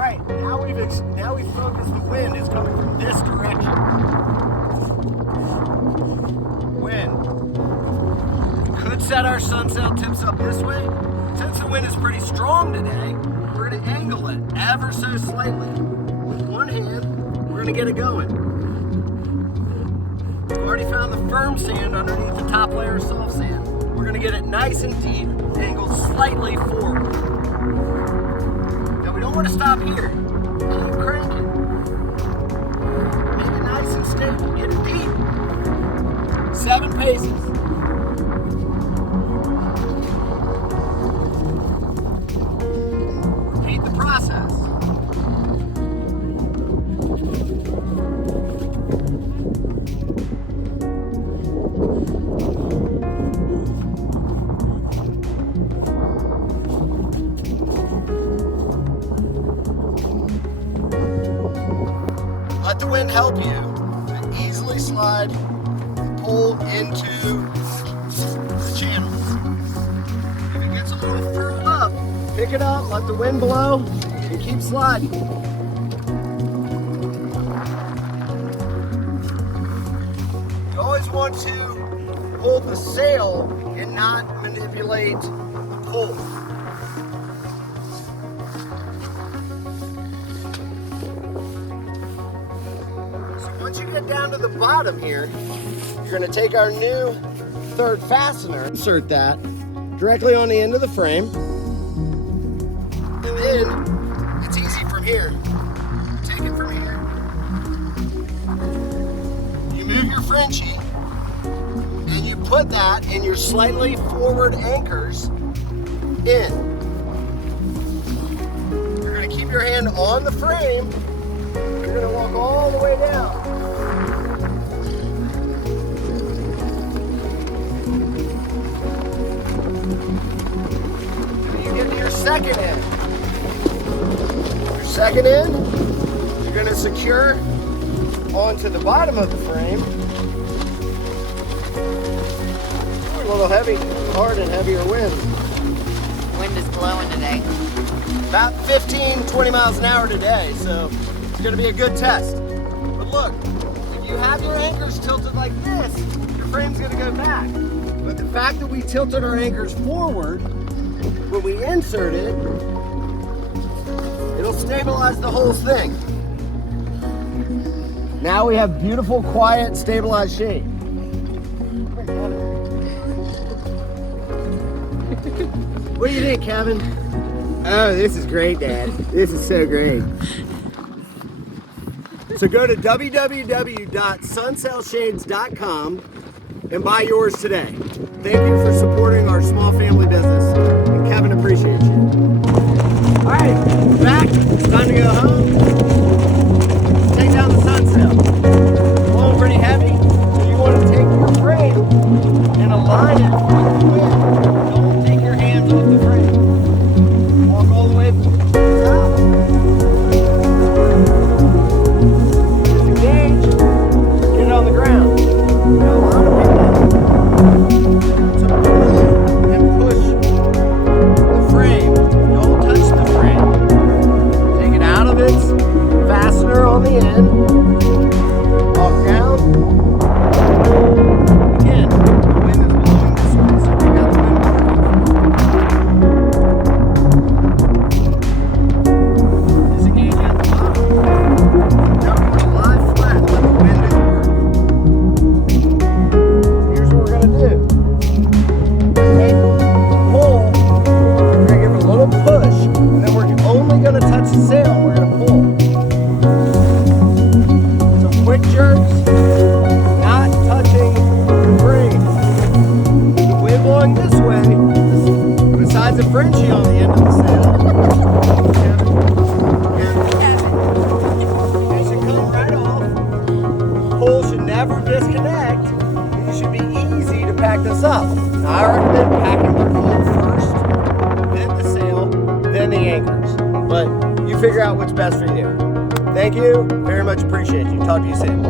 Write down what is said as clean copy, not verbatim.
Alright, now we've focused the wind is coming from this direction. Wind. We could set our SunSail tips up this way. Since the wind is pretty strong today, we're going to angle it ever so slightly. With one hand, we're going to get it going. We've already found the firm sand underneath the top layer of soft sand. We're going to get it nice and deep, angled slightly forward. Now we don't want to stop here. Keep cranking. Make it nice and stable. Get it deep. 7 paces. Repeat the process. Let the wind help you to easily slide and pull into the channels. If it gets a little furled up, pick it up, let the wind blow, and keep sliding. You always want to hold the sail and not manipulate the pull. Once you get down to the bottom here, you're going to take our new third fastener, insert that directly on the end of the frame, and then it's easy from here. You take it from here, you move your Frenchie, and you put that in your slightly forward anchors in. You're going to keep your hand on the frame. You're going to walk all the way down. When you get to your second end, you're going to secure onto the bottom of the frame. Ooh, a little heavy, hard and heavier wind. Wind is blowing today. About 15-20 miles an hour today, so it's going to be a good test. But look, if you have your anchors tilted like this, your frame's going to go back. But the fact that we tilted our anchors forward, when we insert it, it'll stabilize the whole thing. Now we have beautiful, quiet, stabilized shape. What do you think, Kevin? Oh, this is great, Dad. This is so great. So go to www.sunsailshades.com and buy yours today. Thank you for supporting our small family business. And Kevin appreciates you. All right, we're back. It's time to go home. Take down the SunSail. Blowing pretty heavy, so you want to take your frame and align it with the wind. Don't take your hands off the frame. Walk all the way to the top. Disengage. Get it on the ground. Now, a lot of people to pull and push the frame. Don't touch the frame. Take it out of its fastener on the end. Walk down. Again, the wind is blowing this way, so we got the wind working. Disengage at the bottom. Now we're going to lie flat and let the wind do the work. Here's what we're going to do. Take, pull, we're going to give it a little push, and then we're only going to touch the sail and we're going to pull. Some quick jerks, not touching the frame. The wind blowing this way, besides a Frenchie on the end of the sail. It should come right off. Pull should never disconnect. It should be easy to pack this up. Now I recommend packing the pole first, then the sail, then the anchors. But you figure out what's best for you. Thank you. Very much appreciate you. Talk to you soon.